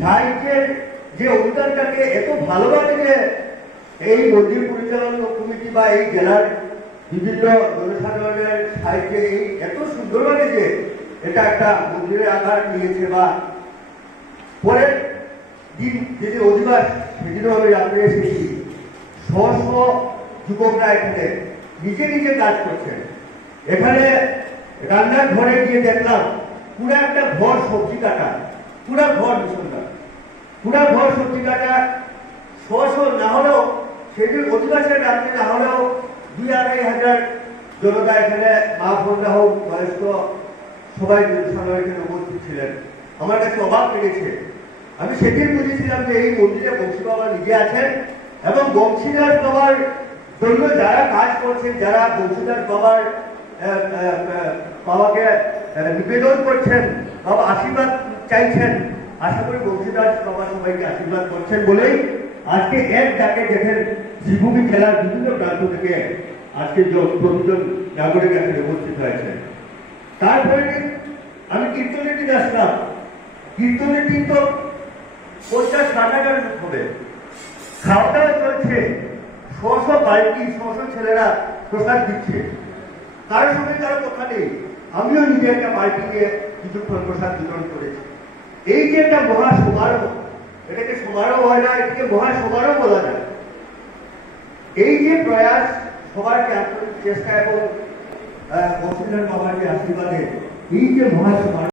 সাহিত্যের যে অবদানটাকে এত ভালোভাবে যে এই মন্দির পরিচালনা কমিটি বা এই জেলার বিভিন্ন জনসাধারণের সাহিত্যে এই এত সুন্দরভাবে যে এটা একটা মন্দিরের আকার নিয়েছে বা পরের দিন যদি অধিবাস সেদিনও আমি রাত্রে এসেছি স্ব যুবকরা এখানে নিজে নিজে কাজ করছেন। এখানে রান্নার ঘরে গিয়ে দেখলাম পুরো একটা ঘর সবজি কাটা, পুরা ঘর মিশনটা, পুরা ঘর সবজি কাটা স্ব না হলেও সেদিন অধিবাসের রাত্রে না হলেও 2-2,500 জনতা এখানে মা বোনরা হোক বয়স্ক সবাই এখানে উপস্থিত ছিলেন। আমার কাছে অবাক লেগেছে। আমি সেদিন বুঝেছিলাম যে এই মন্দিরে বংশী বাবা নিজে আছেন এবং বংশীদাস বাবার জন্য যারা কাজ করছেন, যারা বংশীদাস বাবাকে নিবেদন করছেন, বাবা আশীর্বাদ চাইছেন, আশা করি বংশীদাস বাবা সবাইকে আশীর্বাদ করছেন বলেই আজকে এক ডাকে দেখেন শ্রীভূমি খেলার বিভিন্ন প্রান্ত থেকে আজকে প্রতিজন নাগরিক এখানে উপস্থিত হয়েছে। তারপরে আমি কীর্তনের দিন আসলাম। কীর্তনের দিন তো 50-60 লোক হবে, খাওয়া দাওয়া চলছে, বাড়িটি ছেলেরা প্রসাদ দিচ্ছে, কারোর সঙ্গে কারো কথা নেই। আমিও নিজে একটা বাড়িটি নিয়ে কিছুক্ষণ প্রসাদ বিতরণ করেছি। এই যে একটা মহা সমারোহ, এটাকে সমারোহ হয় না, এটাকে মহা সমারোহ বলা যায়। এই যে প্রয়াস, সবার যে আন্তরিক চেষ্টা এবং বংশীধর বাবার যে আশীর্বাদে এই যে মহা সমারোহ